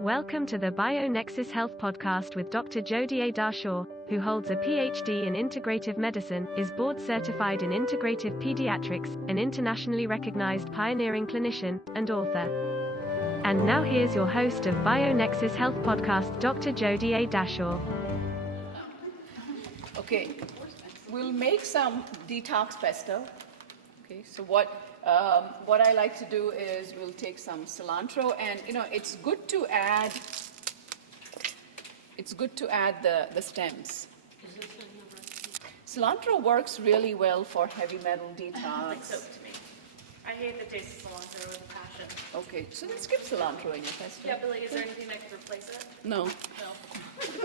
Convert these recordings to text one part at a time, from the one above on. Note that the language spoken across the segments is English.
Welcome to the BioNexus Health podcast with Dr. Jodie A. Dashore, who holds a PhD in integrative medicine, is board certified in integrative pediatrics, an internationally recognized pioneering clinician, and author. And now here's your host of BioNexus Health podcast, Dr. Jodie A. Dashore. Okay, we'll make some detox pesto. Okay, so what I like to do is we'll take some cilantro, and it's good to add the stems. Cilantro works really well for heavy metal detox. Like soap to me. I hate the taste of cilantro with a passion. Okay, so then skip cilantro in your pesto. Yeah, but is there anything that could replace it? No. No.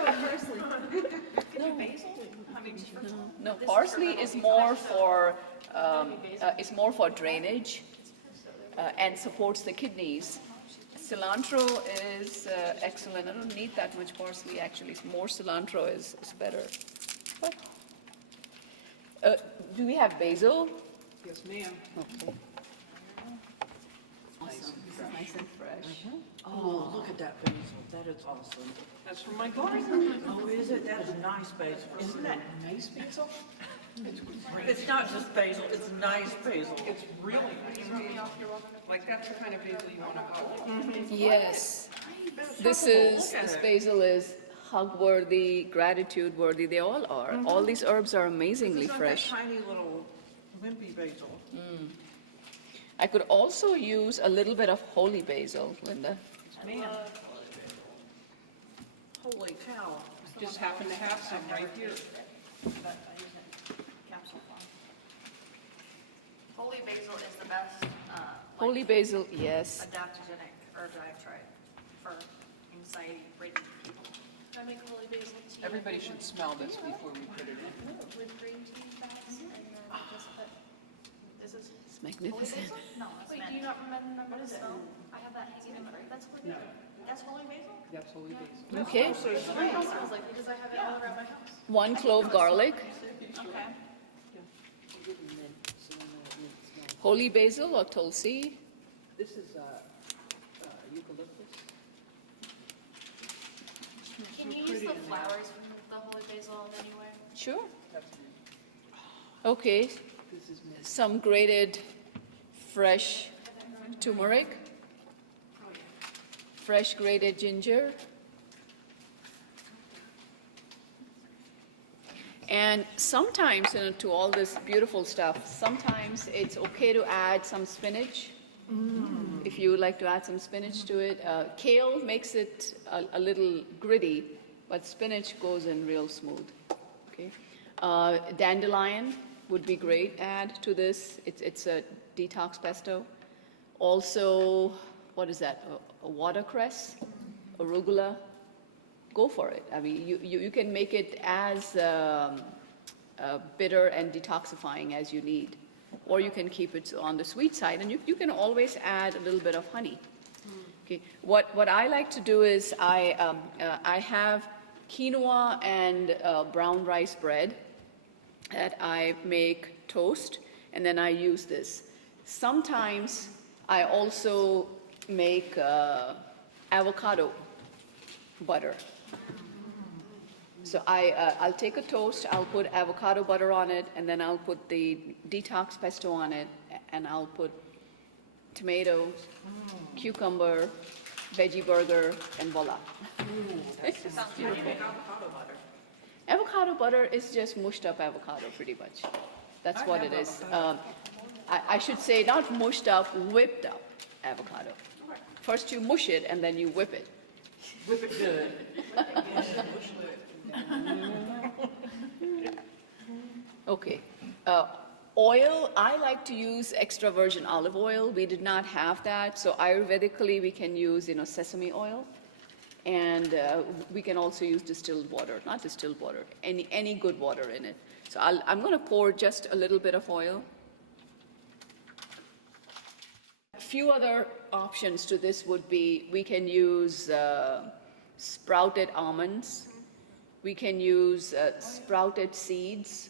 Parsley. Could you basil? I mean, just for No, parsley is more for drainage and supports the kidneys. Cilantro is excellent. I don't need that much parsley actually. More cilantro is better. Do we have basil? Yes, ma'am. Okay. Awesome. Nice and fresh. Oh, look at that basil. That is awesome. That's from my garden. Oh, is it? That is nice basil. Isn't that nice basil? It's great. It's not just basil, it's nice basil. It's really nice. Like that's the kind of basil you want to hug. Yes. This Look at it. basil is hug worthy, gratitude worthy. They all are. All these herbs are amazingly It's not fresh. that tiny little wimpy basil. I could also use a little bit of holy basil, Linda. Man. Holy cow. Just happen to have some right here. capsule form. Holy basil is the best Holy basil, yes. adaptogenic herb that I've tried for anxiety-ridden people. Can I make holy basil tea? Everybody should smell this before we put it in. With green tea bags and then just put, this is It's holy magnificent. basil? No, that's Wait, do you not remember the smell? I have that hanging in my, that's holy basil. That's holy basil? That's holy basil. Okay. That's what it smells like because I have it all around my house. 1 clove garlic, Okay. holy basil or tulsi. This is eucalyptus. Can you use the flowers from the holy basil in any way? Sure. That's Okay. This is mint. Some grated fresh turmeric, fresh grated ginger, and sometimes, to all this beautiful stuff, sometimes it's okay to add some spinach. If you would like to add some spinach to it. Kale makes it a little gritty, but spinach goes in real smooth. Okay. Dandelion would be great add to this. It's a detox pesto. Also, what is that? A watercress, arugula. Go for it. I mean, you can make it as bitter and detoxifying as you need, or you can keep it on the sweet side, and you can always add a little bit of honey. Okay. What I like to do is I have quinoa and brown rice bread that I make toast, and then I use this. Sometimes I also make avocado butter. So I'll take a toast, I'll put avocado butter on it, and then I'll put the detox pesto on it, and I'll put tomatoes, cucumber, veggie burger, and voila. Sounds beautiful. Avocado butter is just mushed up avocado, pretty much. That's what it is. I should say not mushed up, whipped up avocado. First you mush it, and then you whip it. Whip it good. Okay. Oil, I like to use extra virgin olive oil. We did not have that, so Ayurvedically we can use, sesame oil, and we can also use distilled water, not distilled water, any good water in it. So I'm going to pour just a little bit of oil. A few other options to this would be we can use sprouted almonds. We can use sprouted seeds.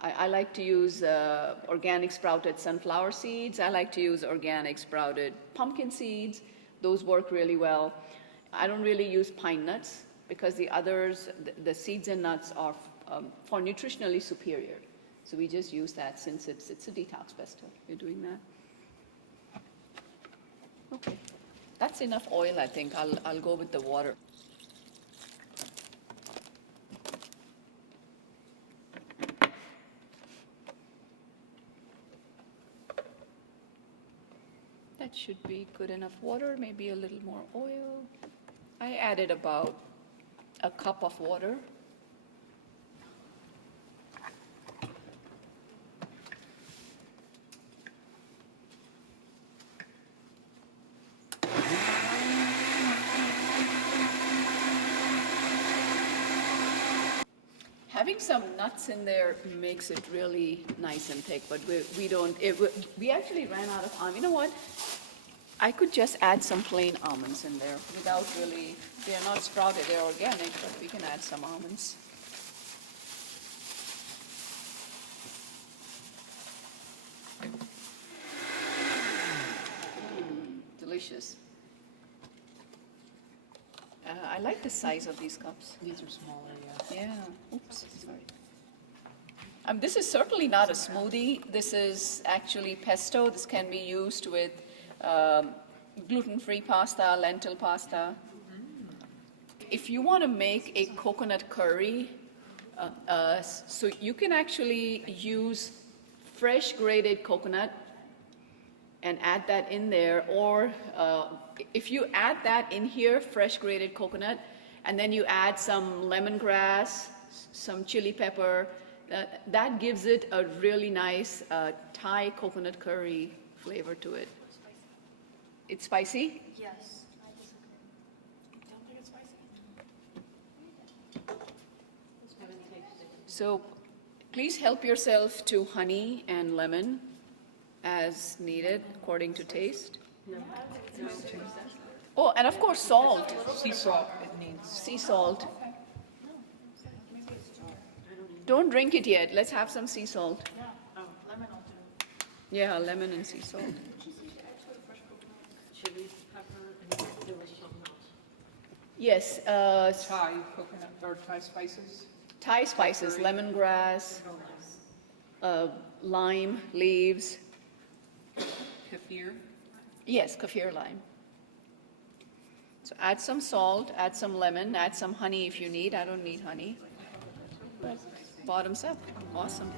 I like to use organic sprouted sunflower seeds. I like to use organic sprouted pumpkin seeds. Those work really well. I don't really use pine nuts because the others, the seeds and nuts are for nutritionally superior. So we just use that since it's a detox pesto. You're doing that. Okay, that's enough oil. I think I'll go with the water. That should be good enough water, maybe a little more oil. I added about a cup of water. Having some nuts in there makes it really nice and thick, but we actually ran out of almonds. You know what? I could just add some plain almonds in there without really, they're not sprouted, they're organic, but we can add some almonds. Delicious. I like the size of these cups. These are smaller, yeah. Yeah, oops, sorry. This is certainly not a smoothie. This is actually pesto. This can be used with gluten-free pasta, lentil pasta. If you want to make a coconut curry, so you can actually use fresh grated coconut and add that in there, or if you add that in here, fresh grated coconut, and then you add some lemongrass, some chili pepper, that gives it a really nice Thai coconut curry flavor to it. It's spicy? Yes. I disagree. Don't think it's spicy? So please help yourself to honey and lemon as needed, according to taste. Oh, and of course salt, Sea salt it needs. sea salt. Don't drink it yet, let's have some sea salt. Lemon will do. Yeah, lemon and sea salt. Chili, pepper, and there was something else. Yes, Thai coconut, or Thai spices. Thai spices, lemongrass, lime leaves. Kefir. Yes, kaffir lime. So add some salt, add some lemon, add some honey if you need. I don't need honey. But bottoms up. Awesome.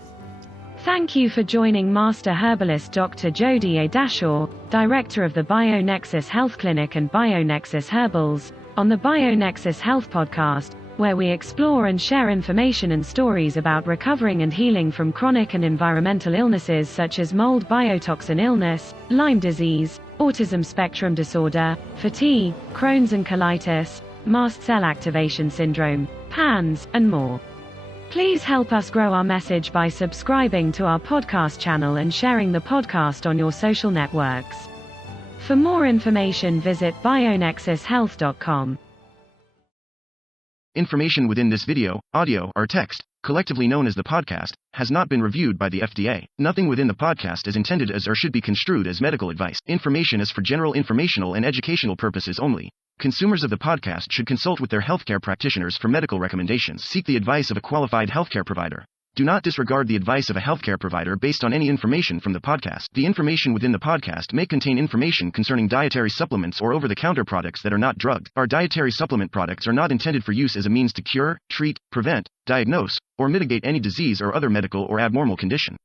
Thank you for joining Master Herbalist Dr. Jodie A. Dashore, Director of the BioNexus Health Clinic and BioNexus Herbals, on the BioNexus Health Podcast, where we explore and share information and stories about recovering and healing from chronic and environmental illnesses such as mold biotoxin illness, Lyme disease, autism spectrum disorder, fatigue, Crohn's and colitis, mast cell activation syndrome, PANS, and more. Please help us grow our message by subscribing to our podcast channel and sharing the podcast on your social networks. For more information, visit bionexushealth.com. Information within this video, audio, or text, collectively known as the podcast, has not been reviewed by the FDA. Nothing within the podcast is intended as or should be construed as medical advice. Information is for general informational and educational purposes only. Consumers of the podcast should consult with their healthcare practitioners for medical recommendations. Seek the advice of a qualified healthcare provider. Do not disregard the advice of a healthcare provider based on any information from the podcast. The information within the podcast may contain information concerning dietary supplements or over-the-counter products that are not drugged. Our dietary supplement products are not intended for use as a means to cure, treat, prevent, diagnose, or mitigate any disease or other medical or abnormal condition.